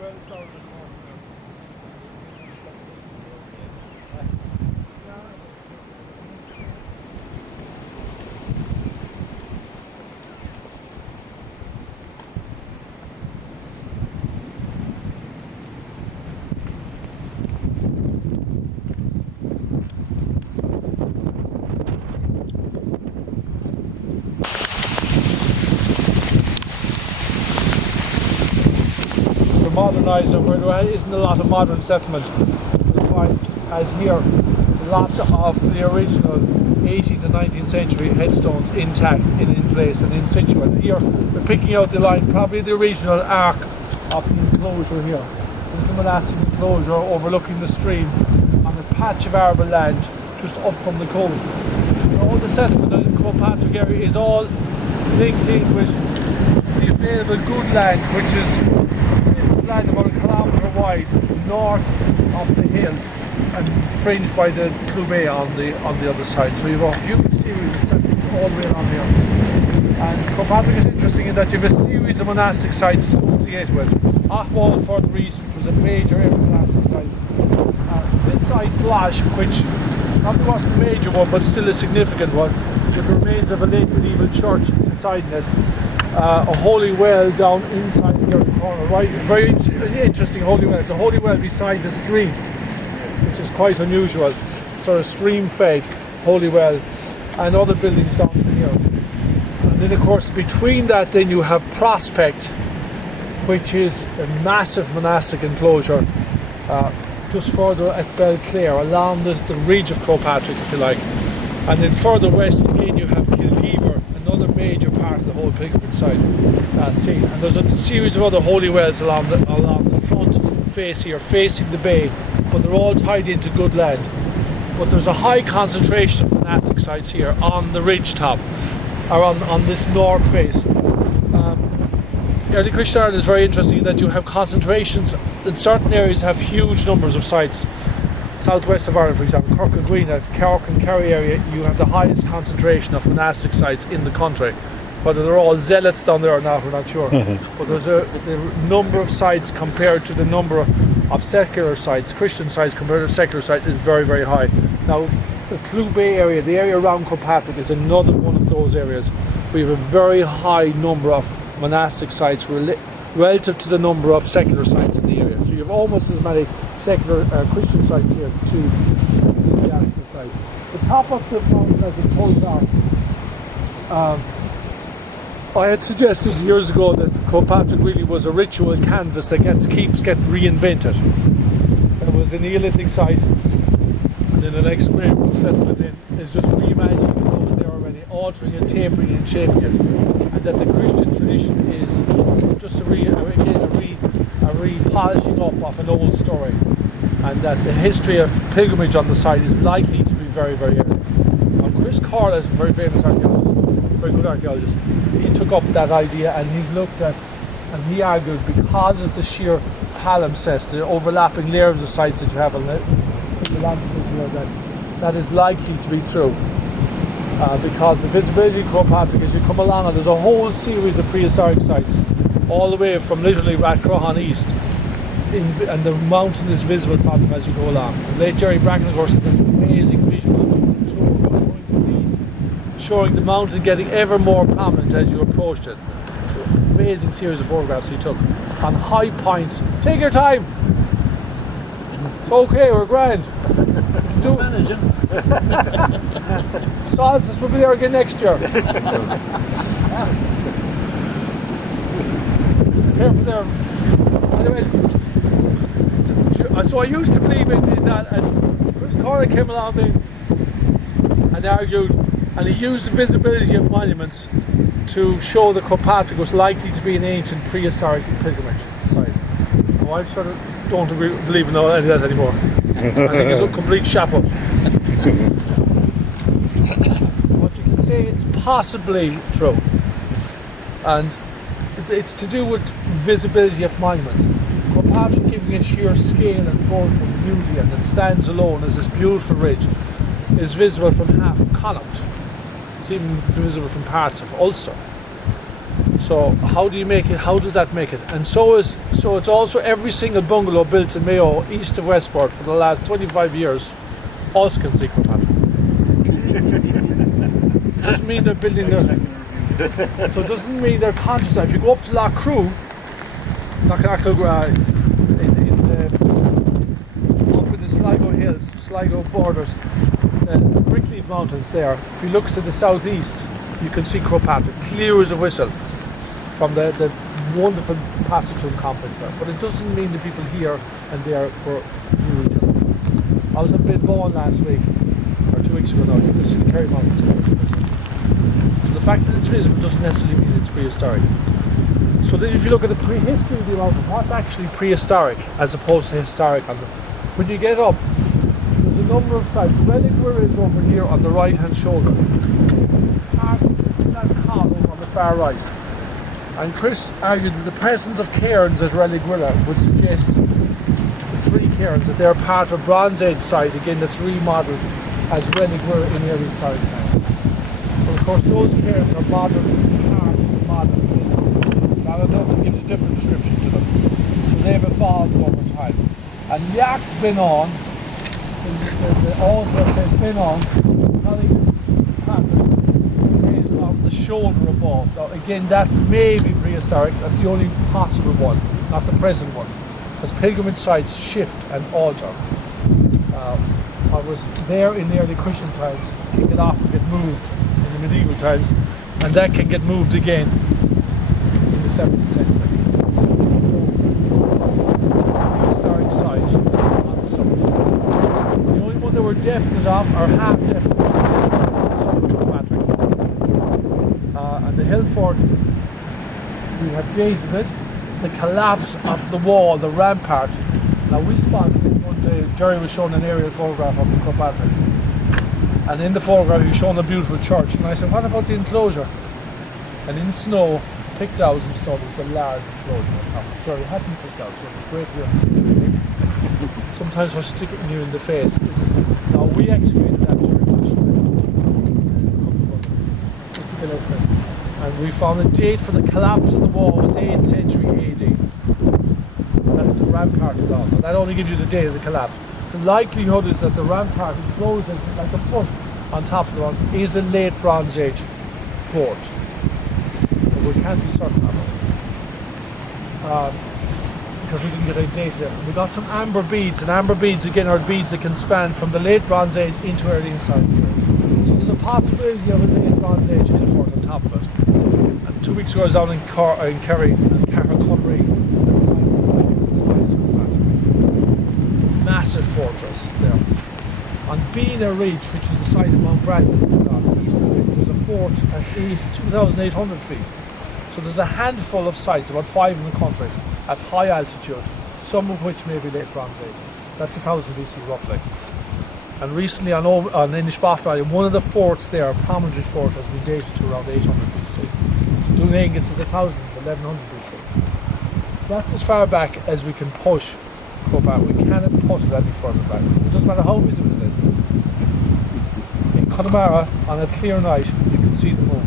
well south of the corner there. Modernised where there isn't a lot of modern settlement. You'll find, as here, lots of the original 18th to 19th century headstones intact, in place and in situ. And here we're picking out the line, probably the original arc of the enclosure here. There's a monastic enclosure overlooking the stream on a patch of arable land just up from the coast. All the settlement in the Gloshpatrick area is all linked in with the available good land, which is land about a kilometre wide north of the hill and fringed by the Clou on the other side. So you have a huge series of settlements all the way along here. And Gloshpatrick is interesting in that you have a series of monastic sites associated with Achwal further east, which was a major area monastic site. This site, Glosh, which probably wasn't a major one but still a significant one, with the remains of a late medieval church inside it. A holy well down inside here in the corner, right? Very interesting holy well. It's a holy well beside the stream, which is quite unusual. Sort of stream-fed holy well, and other buildings down here. And then, of course, between that, then you have Prospect, which is a massive monastic enclosure, just further at Belclare, along the ridge of Gloshpatrick, if you like. And then further west again, you have Kilgeever, another major part of the whole pilgrimage site scene. And there's a series of other holy wells along the front face here, facing the bay, but they're all tied into good land. But there's a high concentration of monastic sites here on the ridge top, or on this north face. Early Christian Ireland is very interesting in that you have concentrations in certain areas, have huge numbers of sites. Southwest of Ireland, for example, Cork and Greenock, Cork and Kerry area, you have the highest concentration of monastic sites in the country. Whether they're all zealots down there or not, we're not sure. But there's the number of sites compared to the number of secular sites, Christian sites compared to secular sites, is very, very high. Now, the Clou area, the area around Gloshpatrick, is another one of those areas. We have a very high number of monastic sites relative to the number of secular sites in the area. So you have almost as many secular Christian sites here to ecclesiastical sites. The top of the mountain as it pulls out, I had suggested years ago that Gloshpatrick really was a ritual canvas that keeps getting reinvented. It was a Neolithic site, and then the next great settlement is just reimagining what was there already, altering and tapering and shaping it. And that the Christian tradition is just a re-polishing up of an old story, and that the history of pilgrimage on the site is likely to be very, very early. Chris Corlett, a very famous archaeologist, very good archaeologist, he took up that idea and he looked at, and he argued, because of the sheer palimpsest, the overlapping layers of sites that you have in the landscape here, that is likely to be true. Because the visibility of Gloshpatrick, as you come along, and there's a whole series of prehistoric sites, all the way from literally Rathcrohan east, and the mountain is visible from them as you go along. And late Jerry Bracken, of course, has this amazing visual tour going from the east, showing the mountain getting ever more prominent as you approached it. Amazing series of photographs he took on high points. Take your time. It's okay, we're grand. Do managing. Sauces will be there again next year. Careful there. Anyway, so I used to believe in that, and Chris Corley came along and argued, and he used the visibility of monuments to show that Gloshpatrick was likely to be an ancient prehistoric pilgrimage site. Oh, I sort of don't believe in any of that anymore. I think it's a complete shuffle. But you can say it's possibly true, and it's to do with visibility of monuments. Gloshpatrick, giving it sheer scale and form and beauty, and it stands alone as this beautiful ridge, is visible from half of Connaught. It's even visible from parts of Ulster. So how do you make it? How does that make it? And so it's also every single bungalow built in Mayo, east of Westport, for the last 25 years, also can see Gloshpatrick. Doesn't mean they're building their. So it doesn't mean they're conscious. If you go up to Loch Crew, up in the Sligo Hills, Sligo borders, the Brickleaf Mountains there, if you look to the southeast, you can see Gloshpatrick, clear as a whistle, from the wonderful Passage complex there. But it doesn't mean the people here and there were knew each other. I was in Bidbowen last week, or 2 weeks ago now, you can see the Kerry Mountains. So the fact that it's visible doesn't necessarily mean it's prehistoric. So then if you look at the prehistory of the mountain, what's actually prehistoric as opposed to historic on them? When you get up, there's a number of sites. Religwira is over here on the right hand shoulder. Part of that column over on the far right. And Chris argued that the presence of cairns at Religwira would suggest the 3 cairns, that they're part of a Bronze Age site, again that's remodelled as Religwira in early historic times. But of course those cairns are modern, modern. It gives a different description to them. So they've evolved over time. And Yak been on, the author says been on, is on the shoulder above. Now again, that may be prehistoric, that's the only possible one, not the present one. As pilgrimage sites shift and alter. I was there in the early Christian times, it can often get moved in the medieval times, and that can get moved again. 17th century. Prehistoric site on the summit. The only one that we're definite of, or half definite of, the summit of Gloshpatrick. And the hill fort, we have dated it, the collapse of the wall, the rampart. Now we spotted this one day, Jerry was shown an aerial photograph of the Gloshpatrick. And in the photograph he was shown a beautiful church. And I said, what about the enclosure? And in snow, picked out and stuff, it's a large enclosure. Sorry, it hadn't picked out, so it's great view. Sometimes I'll stick it you in the face. Now we excavated that very much. And we found a date for the collapse of the wall was 8th century AD. That's the rampart is on. That only gives you the date of the collapse. The likelihood is that the rampart enclosed like a foot on top of the rock is a late Bronze Age fort. We can't be certain of it because we didn't get a date there. We got some amber beads, and amber beads again are beads that can span from the late Bronze Age into early historic period. So there's a possibility of a late Bronze Age hill fort on top of it. And 2 weeks ago I was down in Kerry and Carracunry. Massive fortress there. On Beena Ridge, which is the site of Mount Bradley, on the east of it, there's a fort at 2,800 feet. So there's a handful of sites, about 5 in the country, at high altitude, some of which may be late Bronze Age. That's 1000 BC roughly. And recently on Inishbofin Valley, one of the forts there, Promontory Fort, has been dated to around 800 BC. Dunangus is 1100 BC. That's as far back as we can push Gloshpatrick. We cannot push it any further back. It doesn't matter how visible it is. In Connemara, on a clear night, you can see the moon.